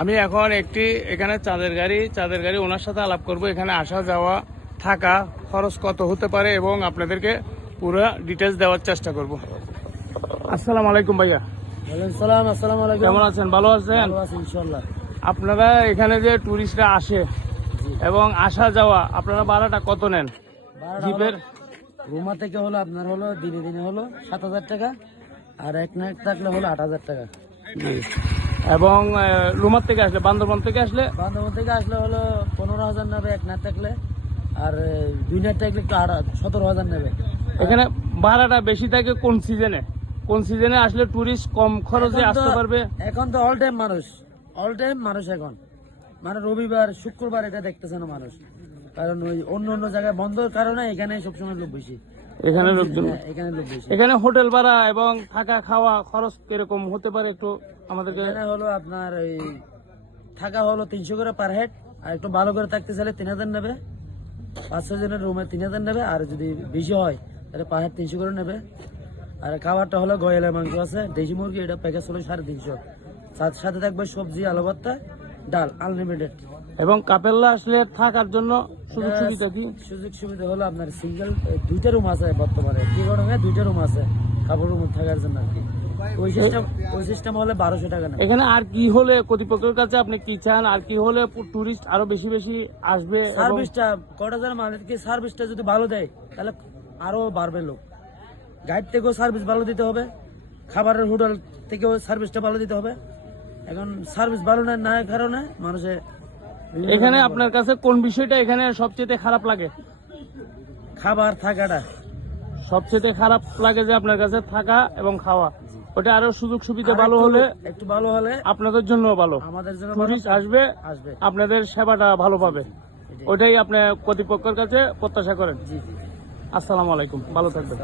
আমি এখন একটি এখানে চাঁদের গাড়ি চাঁদের গাড়ি ওনার সাথে আলাপ করব। এখানে আসা যাওয়া থাকা খরচ কত হতে পারে এবং আপনাদেরকে পুরো ডিটেলস দেওয়ার চেষ্টা করব। আসসালামু আলাইকুম ভাইয়া। সালাম আসসালামু আলাইকুম। কেমন আছেন? ভালো আছেন? ইনশাআল্লাহ। আপনারা এখানে যে টুরিস্টরা আসে এবং আসা যাওয়া আপনারা ভাড়াটা কত নেন? জিপের? রুমা থেকে হলো আপনার হলো দিনে দিনে হলো সাত হাজার টাকা আর এক নাইট থাকলে হলো আট হাজার টাকা। এবং লুমার থেকে আসলে বান্দরবন থেকে আসলে? বান্ধবন থেকে আসলে হলো পনেরো হাজার নেবে এক নাইট থাকলে আর দুই নাইট থাকলে একটু সতেরো হাজার নেবে। এখানে ভাড়াটা বেশি থাকে কোন সিজনে? কোন সিজনে আসলে টুরিস্ট কম খরচে আসতে পারবে? এখন তো অল টাইম মানুষ অল টাইম মানুষ এখন। মানে রবিবার শুক্রবার এটা দেখতেছে না মানুষ। কারণ ওই অন্য অন্য জায়গায় বন্ধর কারণে এখানে সবসময় লোক বেশি। এখানে লোকজন হ্যাঁ, এখানে এখানে হোটেল ভাড়া এবং থাকা খাওয়া খরচ কীরকম হতে পারে একটু আমাদেরকে এখানে হলো আপনার ওই থাকা হলো তিনশো করে পার হেড আর একটু ভালো করে থাকতে চাইলে তিন হাজার নেবে। পাঁচ জনের রুমে তিন হাজার নেবে আর যদি বেশি হয় তাহলে পার হেড তিনশো করে নেবে। আর খাবারটা হলো গয়েলের মাংস আছে দেশি মুরগি এটা প্যাকেজ হলো সাড়ে তিনশো। সাথে সাথে থাকবে সবজি আলু ভর্তা ডাল আনলিমিটেড এবং কাপেল্লা আসলে থাকার জন্য সুযোগ সুবিধা কি সুযোগ সুবিধা হলো আপনার সিঙ্গেল দুইটা রুম আছে বর্তমানে। কি রঙে দুইটা রুম আছে কাপড় রুম থাকার জন্য আর কি। ওই সিস্টেম ওই সিস্টেম হলে বারোশো টাকা এখানে আর কি হলে কর্তৃপক্ষের কাছে আপনি কি চান? আর কি হলে টুরিস্ট আরও বেশি বেশি আসবে সার্ভিসটা মালিককে সার্ভিসটা যদি ভালো দেয় তাহলে আরও বাড়বে লোক। গাইড থেকেও সার্ভিস ভালো দিতে হবে। খাবারের হোটেল থেকেও সার্ভিসটা ভালো দিতে হবে। এখন সার্ভিস ভালো না না কারণে মানুষে এখানে আপনার কাছে কোন বিষয়টা এখানে সবচেয়ে খারাপ লাগে? খাবার থাকাটা। সবচেয়ে খারাপ লাগে যে আপনার কাছে থাকা এবং খাওয়া। ওটা আরও সুযোগ সুবিধা ভালো হলে একটু ভালো হলে আপনাদের জন্য ভালো। আমাদের জন্য টুরিস্ট আসবে আসবে। আপনাদের সেবাটা ভালো পাবে। ওটাই আপনি কর্তৃপক্ষের কাছে প্রত্যাশা করেন। আসসালামু আলাইকুম। ভালো থাকবেন।